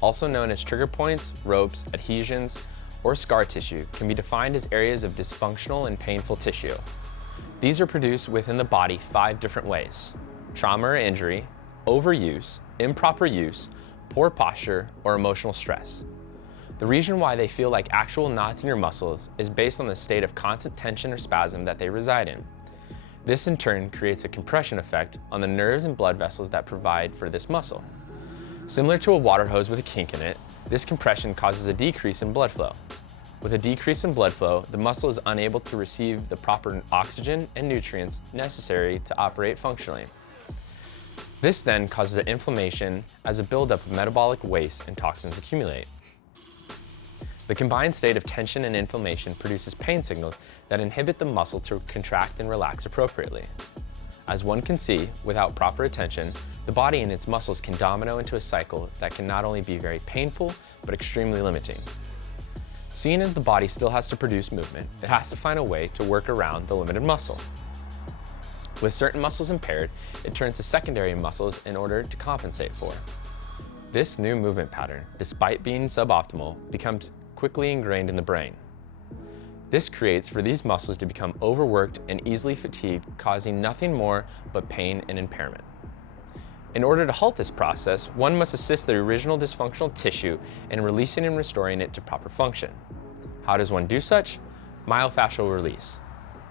also known as trigger points, ropes, adhesions, or scar tissue, can be defined as areas of dysfunctional and painful tissue. These are produced within the body 5 different ways: trauma or injury, overuse, improper use, poor posture, or emotional stress. The reason why they feel like actual knots in your muscles is based on the state of constant tension or spasm that they reside in. This in turn creates a compression effect on the nerves and blood vessels that provide for this muscle. Similar to a water hose with a kink in it, this compression causes a decrease in blood flow. With a decrease in blood flow, the muscle is unable to receive the proper oxygen and nutrients necessary to operate functionally. This then causes an inflammation as a buildup of metabolic waste and toxins accumulate. The combined state of tension and inflammation produces pain signals that inhibit the muscle to contract and relax appropriately. As one can see, without proper attention, the body and its muscles can domino into a cycle that can not only be very painful, but extremely limiting. Seeing as the body still has to produce movement, it has to find a way to work around the limited muscle. With certain muscles impaired, it turns to secondary muscles in order to compensate for. This new movement pattern, despite being suboptimal, becomes quickly ingrained in the brain. This creates for these muscles to become overworked and easily fatigued, causing nothing more but pain and impairment. In order to halt this process, one must assist the original dysfunctional tissue in releasing and restoring it to proper function. How does one do such? Myofascial release.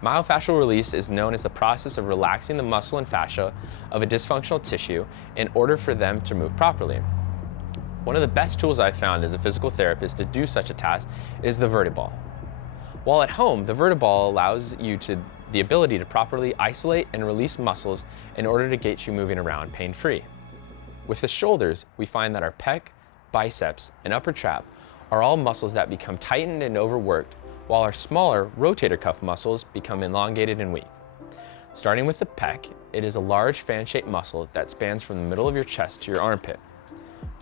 Myofascial release is known as the process of relaxing the muscle and fascia of a dysfunctional tissue in order for them to move properly. One of the best tools I've found as a physical therapist to do such a task is the vertiball. While at home, the vertiball allows you the ability to properly isolate and release muscles in order to get you moving around pain-free. With the shoulders, we find that our pec, biceps, and upper trap are all muscles that become tightened and overworked, while our smaller rotator cuff muscles become elongated and weak. Starting with the pec, it is a large fan-shaped muscle that spans from the middle of your chest to your armpit.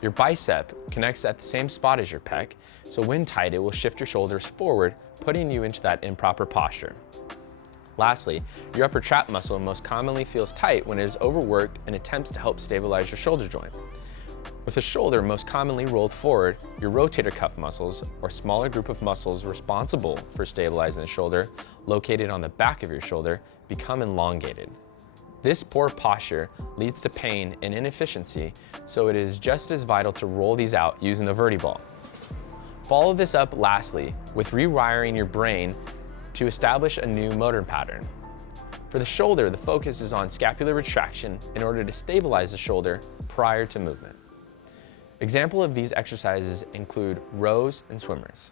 Your bicep connects at the same spot as your pec, so when tight, it will shift your shoulders forward, putting you into that improper posture. Lastly, your upper trap muscle most commonly feels tight when it is overworked and attempts to help stabilize your shoulder joint. With the shoulder most commonly rolled forward, your rotator cuff muscles, or smaller group of muscles responsible for stabilizing the shoulder, located on the back of your shoulder, become elongated. This poor posture leads to pain and inefficiency, so it is just as vital to roll these out using the vertiball. Follow this up lastly with rewiring your brain to establish a new motor pattern. For the shoulder, the focus is on scapular retraction in order to stabilize the shoulder prior to movement. Examples of these exercises include rows and swimmers.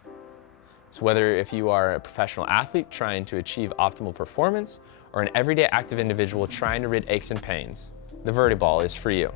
So whether if you are a professional athlete trying to achieve optimal performance or an everyday active individual trying to rid aches and pains, the vertiball is for you.